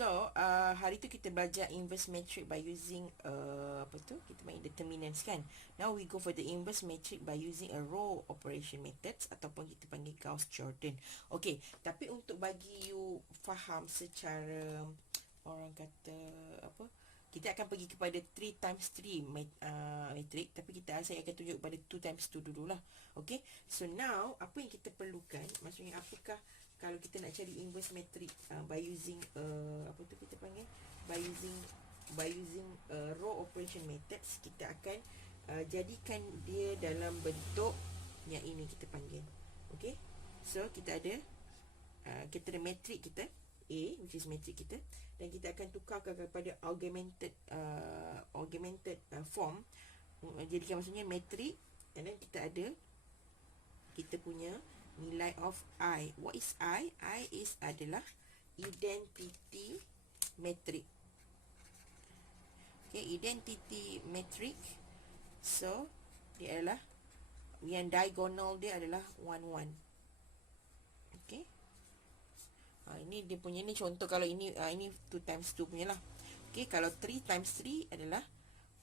So hari tu kita belajar inverse matrix by using kita main determinants kan. Now we go for the inverse matrix by using a row operation methods ataupun kita panggil Gauss-Jordan. Okay, tapi untuk bagi you faham secara orang kata kita akan pergi kepada 3 times 3 matrix, tapi saya akan tunjuk pada 2 times 2 dululah. Okay, so now apa yang kita perlukan, maksudnya apakah kalau kita nak cari inverse matrix by using kita panggil by using row operation methods, kita akan jadikan dia dalam bentuk yang ini kita panggil. Okay, so kita ada matrix kita A, which is matrix kita, dan kita akan tukarkan kepada augmented form. Jadikan maksudnya matrix, and then kita punya nilai of I. What is I? I adalah identity matrix. Okay, identity matrix. So dia adalah yang diagonal dia adalah 1 1. Okay. Ini dia punya, ni contoh. Kalau ini 2 times 2 punya lah. Okay, kalau 3 times 3 adalah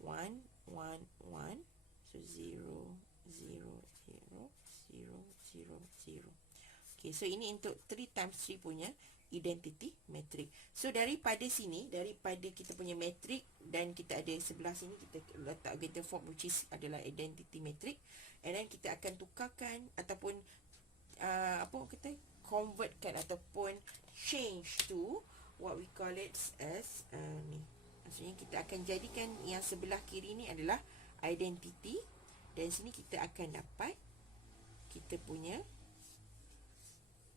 1 1 1. So 0 0 0 0 0 0. Okay, so ini untuk 3 times 3 punya identity matrix. So daripada sini, daripada kita punya matrix, dan kita ada sebelah sini kita letak augmented form, which is adalah identity matrix, and then kita akan tukarkan ataupun convertkan ataupun change to what we call it as ni. Maksudnya kita akan jadikan yang sebelah kiri ni adalah identity, dan sini kita akan dapat kita punya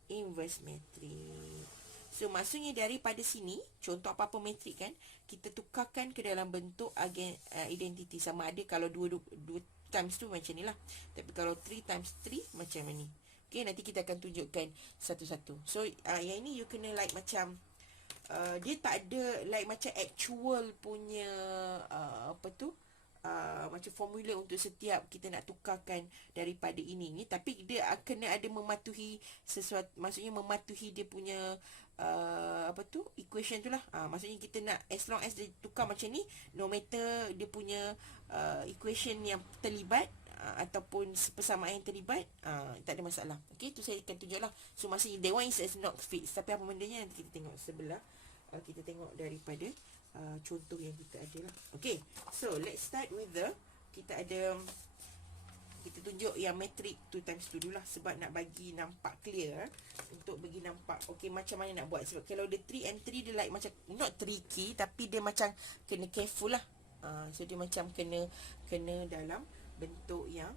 inverse matrix. So maksudnya daripada sini, contoh apa-apa matrix kan, kita tukarkan ke dalam bentuk identity. Sama ada kalau 2 times 2 macam ni lah, tapi kalau 3 times 3 macam ni. Okay, nanti kita akan tunjukkan satu-satu. So yang ini you kena like macam dia tak ada like macam actual punya macam formula untuk setiap kita nak tukarkan daripada ini ni, tapi dia kena ada mematuhi sesuatu, maksudnya mematuhi dia punya equation tu lah. Maksudnya kita nak, as long as dia tukar macam ni, no matter dia punya equation yang terlibat ataupun persamaan yang terlibat, tak ada masalah. Okay, tu saya akan tunjuk lah. So maksudnya that one is not fixed, tapi apa bendanya nanti kita tengok sebelah. Kita tengok daripada contoh yang kita ada lah. Okay, so let's start with kita tunjuk yang matrix 2 times 2 dulu lah, sebab nak bagi nampak clear, untuk bagi nampak okay macam mana nak buat. Sebab kalau dia 3 and 3 dia like macam not tricky, tapi dia macam kena careful lah. So dia macam kena dalam bentuk yang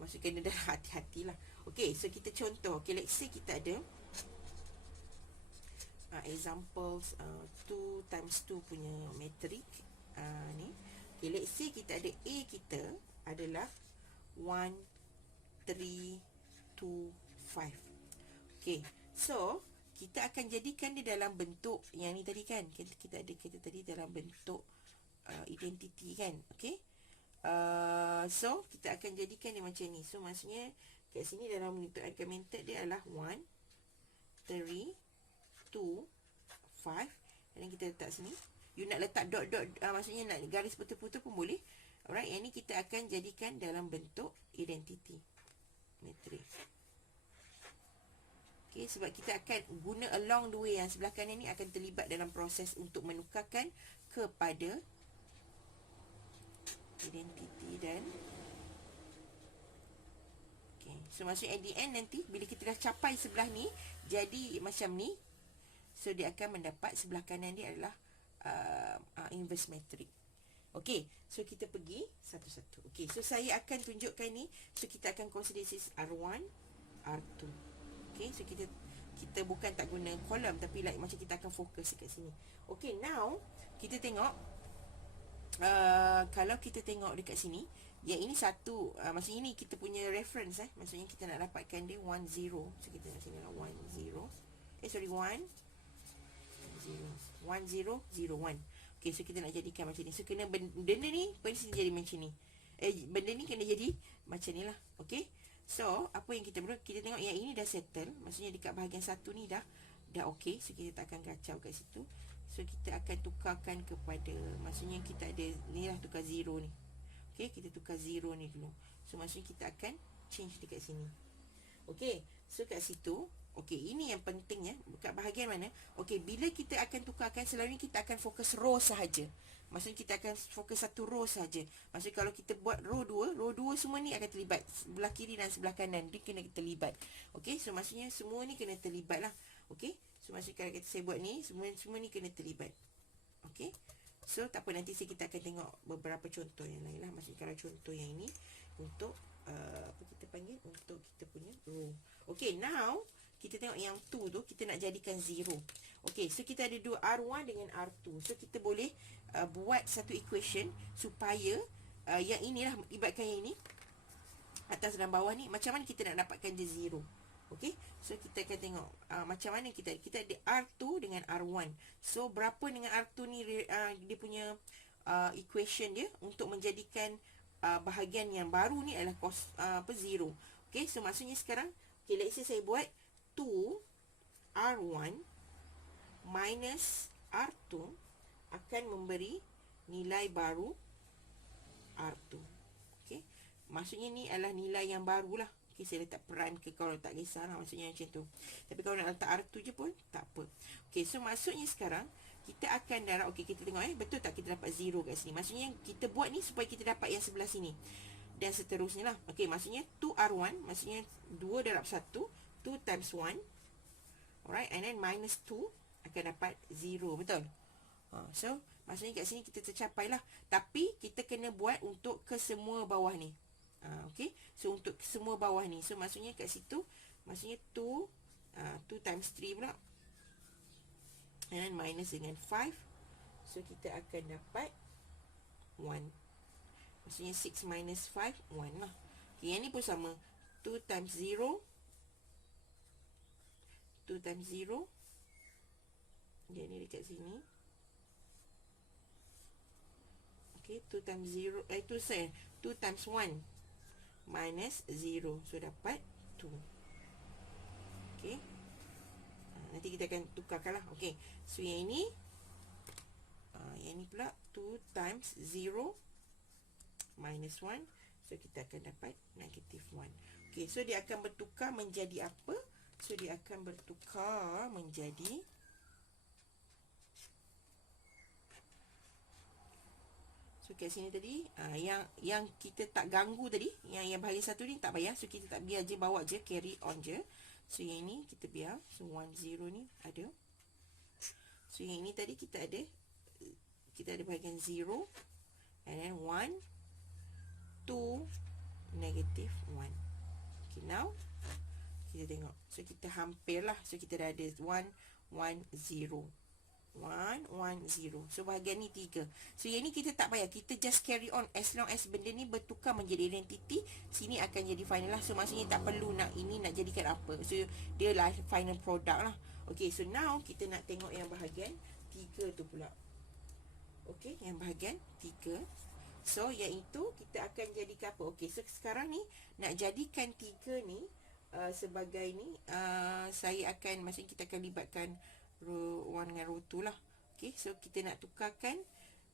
maksud kena dalam hati-hati lah. Okay, so kita contoh. Okay, let's say kita ada examples 2 times 2 punya matrix ni. Okay, let's say kita ada A kita adalah 1 3 2 5. Okay, so kita akan jadikan dia dalam bentuk yang ni tadi kan. Kita tadi dalam bentuk identity kan. Okay, so kita akan jadikan dia macam ni. So maksudnya kat sini dalam bentuk augmented dia adalah 1 3 2 5, dan kita letak sini. You nak letak dot maksudnya nak garis putus-putus pun boleh. Alright, yang ni kita akan jadikan dalam bentuk identity matrix. Okay, sebab kita akan guna along the way, yang sebelah kanan ni akan terlibat dalam proses untuk menukarkan kepada identity dan okay. So maksudnya at the end nanti bila kita dah capai sebelah ni jadi macam ni, so dia akan mendapat sebelah kanan dia adalah inverse matrix. Okay, so kita pergi satu-satu. Okay, so saya akan tunjukkan ni. So kita akan consider this R1, R2. Okay, so kita bukan tak guna kolom, tapi like macam kita akan fokus dekat sini. Okay, now kita tengok kalau kita tengok dekat sini, yang ini satu, maksudnya ini kita punya reference maksudnya kita nak dapatkan dia 1 0. So kita nak sini 1 0. 1 0 0 1. Okay, so kita nak jadikan macam ni. So kena benda ni mesti jadi macam ni. Benda ni kena jadi macam ni lah. Okay, so apa yang kita perlu, kita tengok yang ini dah settle. Maksudnya dekat bahagian satu ni dah dah okey. So kita tak akan kacau kat situ. So kita akan tukarkan kepada, maksudnya kita ada ni lah, tukar 0 ni. Okey, kita tukar 0 ni dulu. So maksudnya kita akan change dekat sini. Okey, so kat situ, okey, ini yang penting ya. Kat bahagian mana? Okey, bila kita akan tukarkan, selalunya kita akan fokus row sahaja. Maksudnya kita akan fokus satu row sahaja. Maksudnya kalau kita buat row 2 semua ni akan terlibat. Sebelah kiri dan sebelah kanan dia kena terlibat. Okey, so maksudnya semua ni kena terlibat lah. Okey, so maksudnya kalau kita saya buat ni, semua ni kena terlibat. Okey, so tak apa, nanti kita akan tengok beberapa contoh yang lain lah. Maksudnya kalau contoh yang ini untuk apa kita panggil, untuk kita punya row. Okey, now kita tengok yang 2 tu kita nak jadikan 0. Okey, so kita ada dua R1 dengan R2. So kita boleh buat satu equation supaya yang inilah, ibaratkan yang ini atas dan bawah ni, macam mana kita nak dapatkan dia 0. Okey, so kita akan tengok macam mana kita ada R2 dengan R1. So berapa dengan R2 ni dia punya equation dia untuk menjadikan bahagian yang baru ni adalah 0. Okey, so maksudnya sekarang, okay, let's say saya buat 2 R1 minus R2 akan memberi nilai baru R2. Okey, maksudnya ni adalah nilai yang barulah. Okey, saya letak prime ke, kalau tak kisahlah, maksudnya macam tu. Tapi kalau nak letak R2 je pun tak apa. Okey, so maksudnya sekarang kita akan darab. Okey, kita tengok betul tak kita dapat 0 kat sini. Maksudnya kita buat ni supaya kita dapat yang sebelah sini. Dan seterusnya lah. Okey, maksudnya 2R1, maksudnya 2 darab 1, 2 times 1. Alright, and then minus 2 akan dapat 0, betul? So, maksudnya kat sini kita tercapai lah. Tapi, kita kena buat untuk ke semua bawah ni. Okey, so untuk semua bawah ni. So, maksudnya kat situ, maksudnya 2 times 3 pula. And then minus dengan 5. So, kita akan dapat 1. Maksudnya 6 minus 5, 1 lah. Okay, yang ni pun sama. 2 times 0. 2 times 0. Dia ni dekat sini. Okay, 2 times 0. 2 times 1. Minus 0. So, dapat 2. Okay. Nanti kita akan tukarkan lah. Okay. So, yang ini. Yang ni pula 2 times 0. Minus 1. So, kita akan dapat negative 1. Okay, so dia akan bertukar menjadi apa? So, dia akan bertukar menjadi so, kat sini tadi yang kita tak ganggu tadi, yang bahagian satu ni tak payah. So, kita tak biar je, bawa je, carry on je. So, yang ini kita biar. So, 1, 0 ni ada. So, yang ini tadi kita ada bahagian 0. And then 1, 2, negative 1. Okay, now kita tengok. So, kita hampir lah. So, kita dah ada 1, 1, 0. 1, 1, 0. So, bahagian ni 3. So, yang ni kita tak payah. Kita just carry on. As long as benda ni bertukar menjadi identity, sini akan jadi final lah. So, maksudnya tak perlu nak jadikan apa. So, dia lah final product lah. Okay, so now kita nak tengok yang bahagian 3 tu pula. Okay, yang bahagian 3. So, yang itu kita akan jadikan apa? Okay, so sekarang ni nak jadikan 3 ni sebagai ni, saya akan, maksudnya kita akan libatkan row 1 dengan row 2 lah. Okay, so kita nak tukarkan.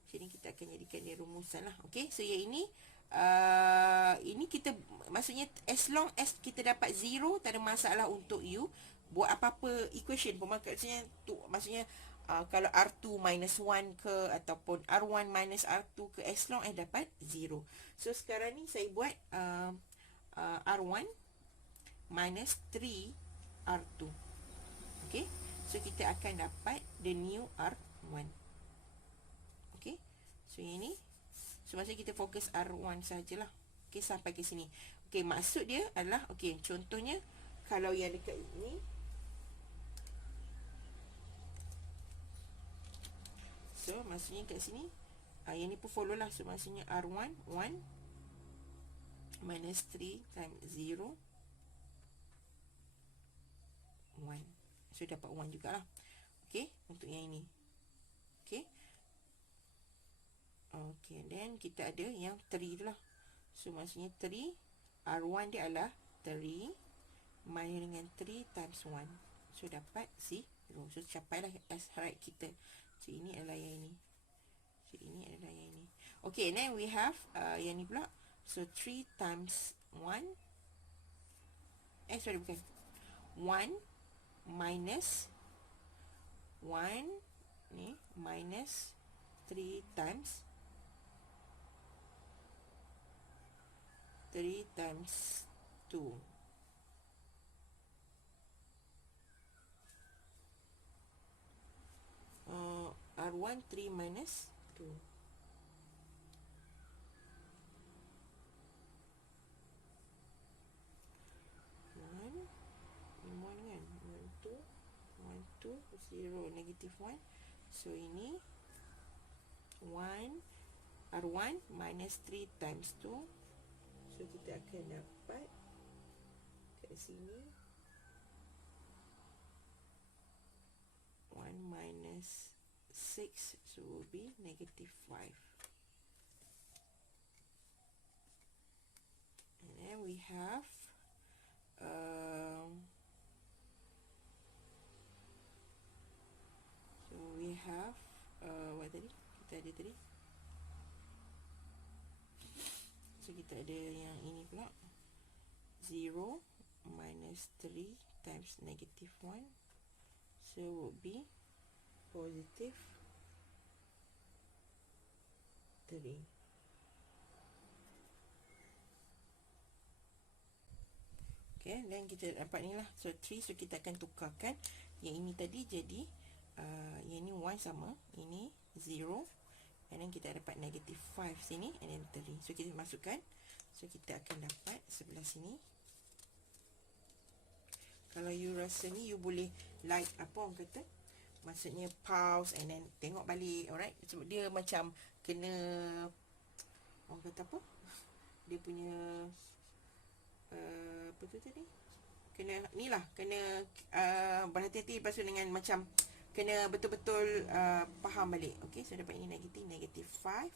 Jadi kita akan jadikan dia rumusan lah. Okay, so yang ini ini kita, maksudnya as long as kita dapat 0, tak ada masalah untuk you buat apa-apa equation pun. Maksudnya kalau R2 minus 1 ke, ataupun R1 minus R2 ke, as long as dapat 0. So sekarang ni saya buat R1 minus 3 R2. Okay, so kita akan dapat the new R1. Okay, so yang ni, so maksudnya kita fokus R1 sajalah. Okay, sampai ke sini. Okay, maksud dia adalah, okay, contohnya kalau yang dekat ni, so maksudnya kat sini yang ni pun follow lah. So maksudnya R1 1 minus 3 times 0 1. So dapat 1 jugalah. Okay, untuk yang ini. Okay. Okay, then kita ada yang 3 tu lah. So maksudnya 3 R1 dia adalah 3 minus dengan 3 times 1. So dapat 0. row. So capailah as right kita. So ini adalah yang ini. So ini adalah yang ini. Okay, then we have yang ni pula. So 3 times 1. Sorry, bukan. 1 minus 1 ni minus 3 times 2. R1 3 minus 2. Negative 1. So ini 1 R1 minus 3 times 2. So kita akan dapat kat sini 1 minus 6. So will be negative 5. And then we have what tadi? Kita ada tadi. So kita ada yang ini pula. 0 minus 3 times negative 1. So would be positive 3. Okay, dan kita dapat ni lah. So 3, so kita akan tukarkan. Yang ini tadi jadi yang ni 1 sama, ini 0, and then kita dapat negative 5 sini, and then 3. So kita masukkan. So kita akan dapat sebelah sini. Kalau you rasa ni, you boleh like apa orang kata, maksudnya pause and then tengok balik. Alright, sebab dia macam kena, orang kata apa, dia punya apa tu tadi, kena ni lah, kena berhati-hati lepas tu dengan macam kena betul-betul faham balik. Okay, so dapat ini negative 5,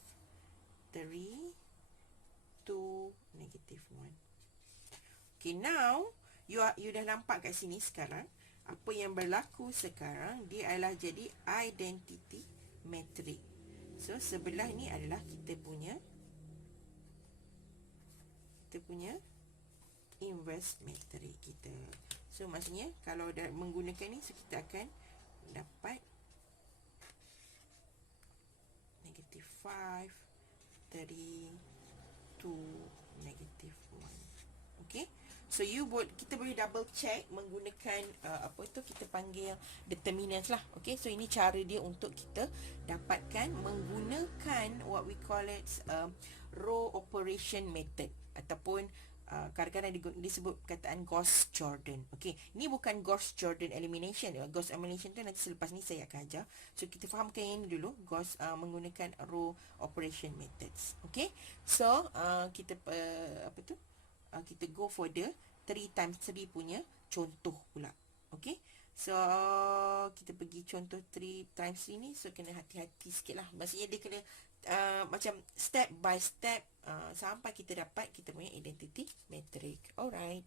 3, 2, negative 1. Okay, now you dah nampak kat sini sekarang apa yang berlaku sekarang. Dia adalah jadi identity matrix. So sebelah ni adalah kita punya inverse matrix kita. So maksudnya kalau dah menggunakan ni, so kita akan dapat negative 5, 3, 2, negative 1. Okay, so kita boleh double check menggunakan apa tu kita panggil determinants lah. Okay, so ini cara dia untuk kita dapatkan menggunakan what we call it row operation method, ataupun kadang-kadang disebut perkataan Gauss-Jordan. Okey, ni bukan Gauss-Jordan elimination. Gauss elimination tu nanti selepas ni saya akan ajar. So kita fahamkan yang ni dulu, Gauss menggunakan row operation methods. Okey, so kita kita go for the 3 times 3 punya contoh pula. Okey, so kita pergi contoh 3 times ini. So kena hati-hati sikit lah. Maksudnya dia kena macam step by step sampai kita dapat kita punya identity matrix. Alright.